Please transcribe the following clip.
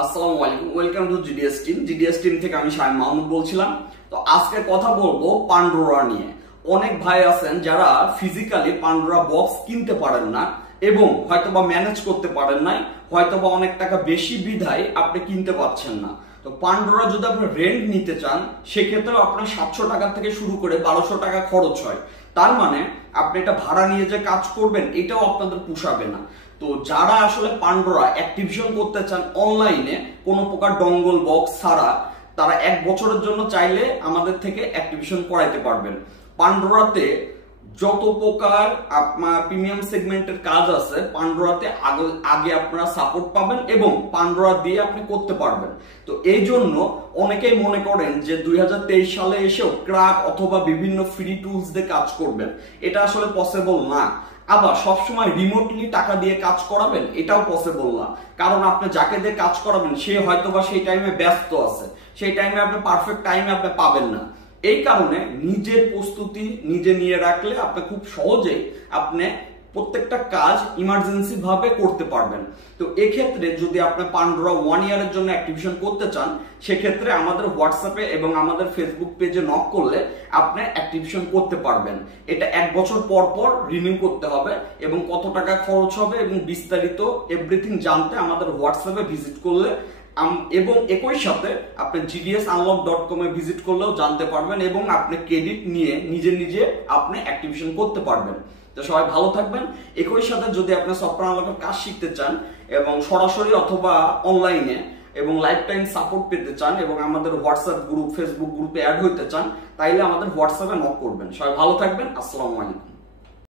আসসালামু আলাইকুম, welcome to GDS team. GDS team থেকে আমি শামিম মাহমুদ বলছিলাম। তো আজকে কথা বলবো পান্ডোরা নিয়ে। অনেক ভাই আছেন যারা ফিজিক্যালি পান্ডোরা বক্স কিনতে পারেন না এবং হয়তোবা ম্যানেজ করতে পারেন নাই, হয়তোবা অনেক টাকা বেশি বিধায় আপনি কিনতে পারছেন না। তো পান্ডোরা যদি আপনি রেন্ট নিতে চান সেক্ষেত্রে আপনার 700 টাকা থেকে শুরু করে 1200 টাকা খরচ হয়। তার মানে আপনি এটা ভাড়া নিয়ে যে কাজ করবেন এটাও আপনাদের পোষাবে না। তো যারা আসলে পান্ডোরা অ্যাক্টিভেশন করতে চান অনলাইনে কোনো প্রকার ডঙ্গল বক্স ছাড়া, তারা 1 বছরের জন্য চাইলে আমাদের থেকে অ্যাক্টিভেশন করাইতে পারবেন। পান্ডোরাতে যত প্রকার আপনার প্রিমিয়াম সেগমেন্টের কাজ আছে পান্ডোরাতে আগে আপনারা সাপোর্ট পাবেন এবং পান্ডোরা দিয়ে আপনি করতে পারবেন। তো এই জন্য অনেকেই মনে করেন যে 2023 সালে এসেও ক্র্যাক অথবা বিভিন্ন ফ্রি টুলস দিয়ে কাজ করবেন, এটা আসলে পসিবল না। আবার সবসময় রিমোটলি টাকা দিয়ে কাজ করাবেন এটাও পসিবল না, কারণ আপনি যাকে দিয়ে কাজ করাবেন সে হয়তোবা সেই টাইমে ব্যস্ত আছে, সেই টাইমে আপনি পারফেক্ট টাইমে আপনি পাবেন না। এই কারণে নিজের প্রস্তুতি নিজে নিয়ে রাখলে আপনি খুব সহজেই আপনি প্রত্যেকটা কাজ ইমার্জেন্সি ভাবে করতে পারবেন। তো এক্ষেত্রে যদি আপনি পান্ডোরা 1 ইয়ারের জন্য অ্যাক্টিভেশন করতে চান সেক্ষেত্রে আমাদের হোয়াটসঅ্যাপে এবং আমাদের ফেসবুক পেজে নক করলে আপনি অ্যাক্টিভেশন করতে পারবেন। এটা 1 বছর পর পর রিনিউ করতে হবে এবং কত টাকা খরচ হবে এবং বিস্তারিত এভরিথিং জানতে আমাদের হোয়াটসঅ্যাপে ভিজিট করলে এবং একই সাথে আপনি gdsunlock.com এ ভিজিট করলেও জানতে পারবেন এবং আপনি ক্রেডিট নিয়ে নিজে আপনি অ্যাক্টিভেশন করতে পারবেন। তো সবাই ভালো থাকবেন। একই সাথে যদি আপনি সফটওয়্যার আনলকের কাজ শিখতে চান এবং সরাসরি অথবা অনলাইনে এবং লাইফ টাইম সাপোর্ট পেতে চান এবং আমাদের হোয়াটসঅ্যাপ গ্রুপ ফেসবুক গ্রুপে অ্যাড হইতে চান তাইলে আমাদের হোয়াটসঅ্যাপে নক করবেন। সবাই ভালো থাকবেন। আসসালামু আলাইকুম।